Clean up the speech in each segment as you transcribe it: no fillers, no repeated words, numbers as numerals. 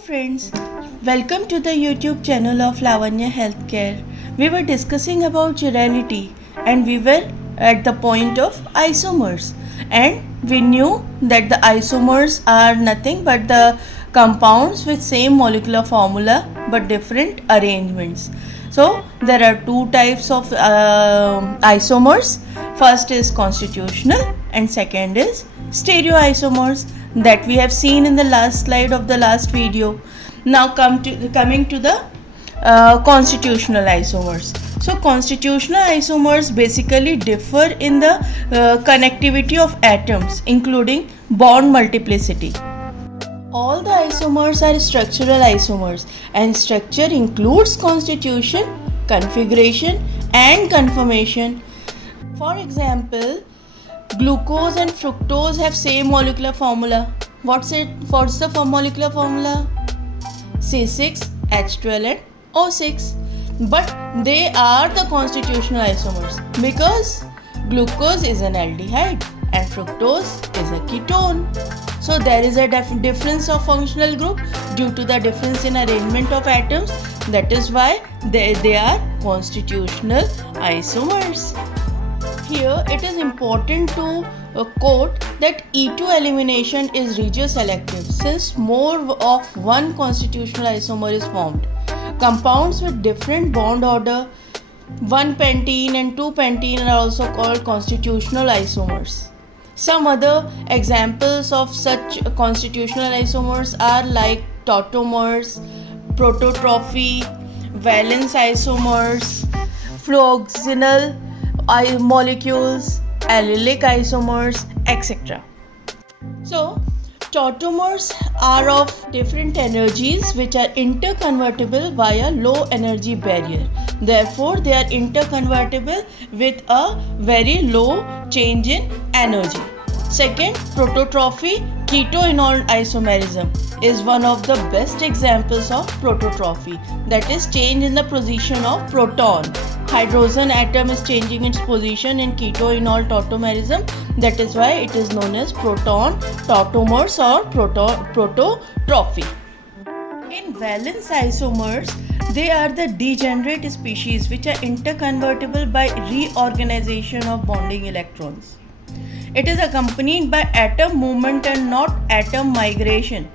friends, welcome to the YouTube channel of Lavanya Healthcare. We were discussing about chirality and we were at the point of isomers, and we knew that the isomers are nothing but the compounds with same molecular formula but different arrangements. So there are two types of isomers. First is constitutional and second is stereoisomers that we have seen in the last slide of the last video. Now coming to the constitutional isomers. So constitutional isomers basically differ in the connectivity of atoms, including bond multiplicity. All the isomers are structural isomers, and structure includes constitution, configuration and conformation. For example, glucose and fructose have same molecular formula. What's the molecular formula? C6H12 and O6. But they are the constitutional isomers because glucose is an aldehyde and fructose is a ketone. So there is a difference of functional group due to the difference in arrangement of atoms. That is why they are constitutional isomers. Here it is important to quote that E2 elimination is regioselective since more of one constitutional isomer is formed. Compounds with different bond order, 1-pentene and 2-pentene, are also called constitutional isomers. Some other examples of such constitutional isomers are like Tautomers, prototrophy, valence isomers, fluoxetine molecules, allylic isomers, etc. So, Tautomers are of different energies which are interconvertible via low energy barrier. Therefore, they are interconvertible with a very low change in energy. Second, prototrophy, keto-enol isomerism is one of the best examples of prototrophy, that is change in the position of proton. Hydrogen atom is changing its position in keto-enol tautomerism. That is why it is known as proton tautomers or prototrophy. In valence isomers, they are the degenerate species which are interconvertible by reorganization of bonding electrons. It is accompanied by atom movement and not atom migration.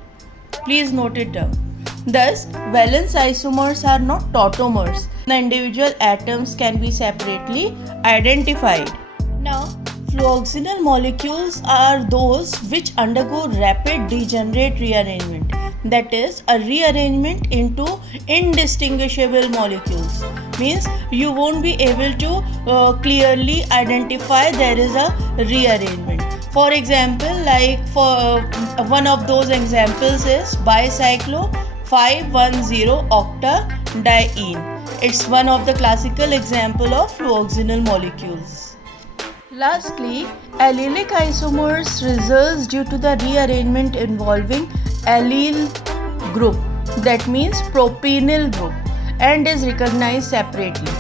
Please note it down. Thus, valence isomers are not tautomers. The individual atoms can be separately identified. Now, fluoxetine molecules are those which undergo rapid degenerate rearrangement. That is, a rearrangement into indistinguishable molecules. Means you won't be able to clearly identify there is a rearrangement. For example, like for one of those examples is bicyclo 510 octadiene. It's one of the classical example of fluoxetine molecules. Lastly, allylic isomers results due to the rearrangement involving allyl group, that means propenyl group, and is recognized separately.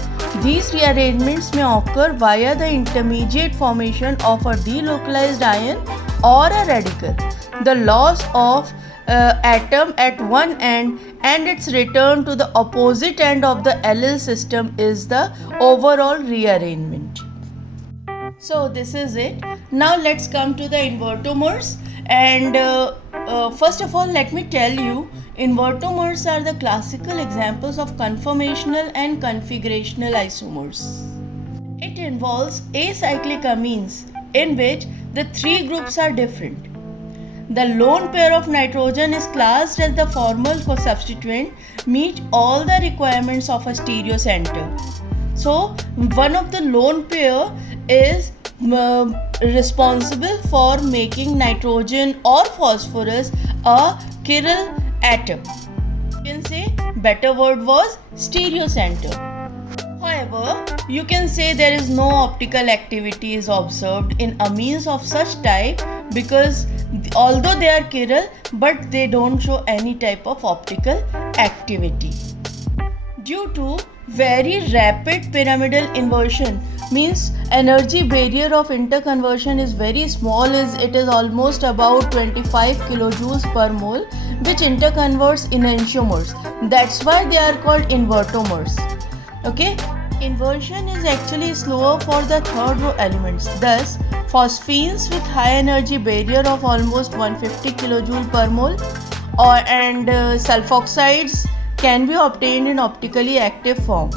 These rearrangements may occur via the intermediate formation of a delocalized ion or a radical, the loss of atom at one end and its return to the opposite end of the allyl system is the overall rearrangement. So this is it. Now let's come to the invertomers, and first of all let me tell you, invertomers are the classical examples of conformational and configurational isomers. It involves acyclic amines in which the three groups are different. The lone pair of nitrogen is classed as the formal co-substituent meet all the requirements of a stereocenter. So one of the lone pair is responsible for making nitrogen or phosphorus a chiral atom. You can say better word was stereocenter. However, you can say there is no optical activity is observed in amines of such type because although they are chiral but they don't show any type of optical activity. Due to Very rapid pyramidal inversion means energy barrier of interconversion is very small, it is almost about 25 kilojoules per mole, which interconverts in isomers. That's why they are called invertomers. Okay, inversion is actually slower for the third row elements. Thus, phosphines with high energy barrier of almost 150 kilojoule per mole and sulfoxides can be obtained in optically active form.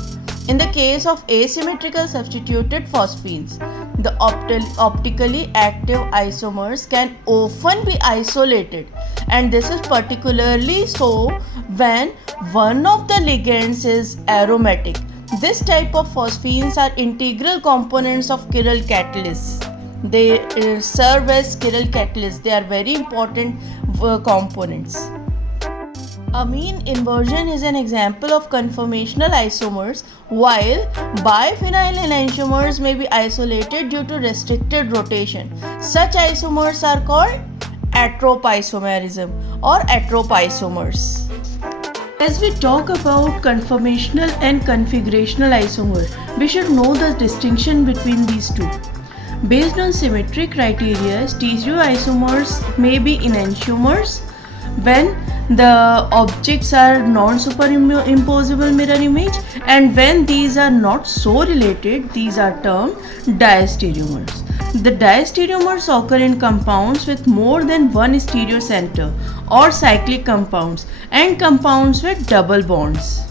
In the case of asymmetrical substituted phosphines, the optically active isomers can often be isolated, and this is particularly so when one of the ligands is aromatic. This type of phosphines are integral components of chiral catalysts. They serve as chiral catalysts. They are very important components. Amine inversion is an example of conformational isomers, while biphenyl enantiomers may be isolated due to restricted rotation. Such isomers are called Atropysomerism or Atropysomers. As we talk about conformational and configurational isomer, we should know the distinction between these two. Based on symmetry criteria, stereoisomers may be enantiomers when the objects are non-superimposable mirror image, and when these are not so related, these are termed diastereomers. The diastereomers occur in compounds with more than one stereocenter or cyclic compounds and compounds with double bonds.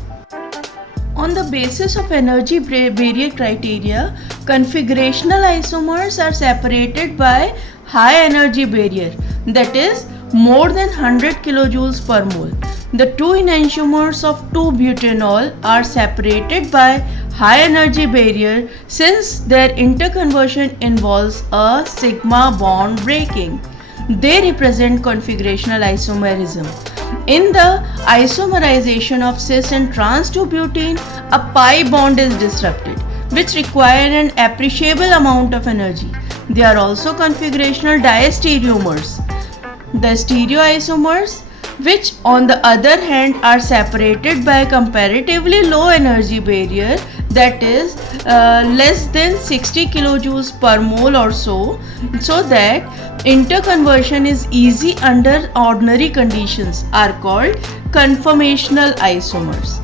On the basis of energy barrier criteria, configurational isomers are separated by high energy barrier, that is more than 100 kilojoules per mole. The two enantiomers of 2-butanol are separated by high energy barrier since their interconversion involves a sigma bond breaking. They represent configurational isomerism. In the isomerization of cis and trans 2-butane, a pi bond is disrupted, which requires an appreciable amount of energy. They are also configurational diastereomers. The stereoisomers, which on the other hand are separated by a comparatively low energy barrier, that is less than 60 kilojoules per mole or so that interconversion is easy under ordinary conditions, are called conformational isomers.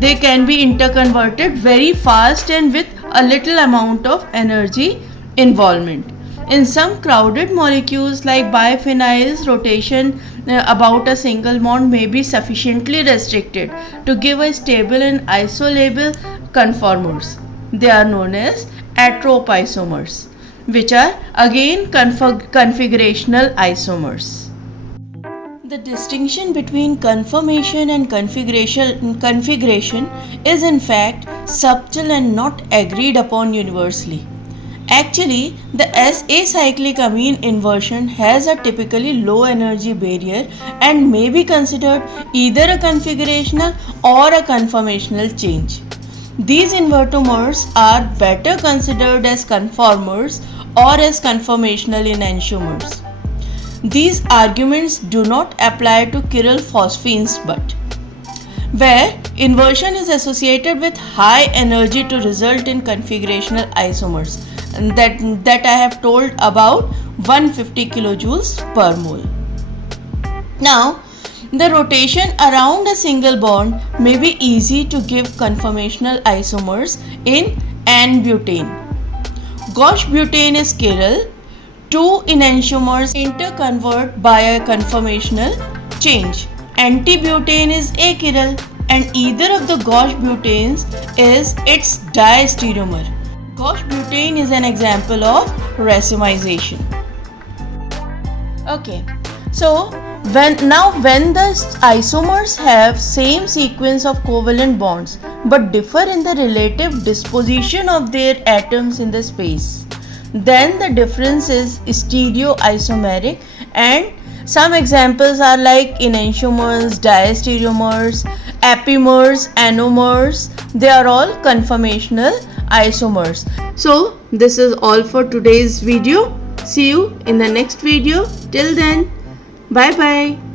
They can be interconverted very fast and with a little amount of energy involvement. In some crowded molecules like biphenyls, rotation about a single bond may be sufficiently restricted to give a stable and isolable conformers. They are known as atropysomers, which are again configurational isomers. The distinction between conformation and configuration is in fact subtle and not agreed upon universally. Actually, the acyclic amine inversion has a typically low energy barrier and may be considered either a configurational or a conformational change. These invertomers are better considered as conformers or as conformational enantiomers. These arguments do not apply to chiral phosphines, but where inversion is associated with high energy to result in configurational isomers, and that I have told about 150 kilojoules per mole. Now, the rotation around a single bond may be easy to give conformational isomers in N-butane. Gauche butane is chiral. Two enantiomers interconvert by a conformational change. Anti-butane is achiral, and either of the gauche butanes is its diastereomer. Gauche butane is an example of racemization. Okay, so when the isomers have same sequence of covalent bonds but differ in the relative disposition of their atoms in the space, then the difference is stereoisomeric, and some examples are like enantiomers, diastereomers, apimers, anomers. They are all conformational isomers. So this is all for today's video. See you in the next video. Till then, bye bye.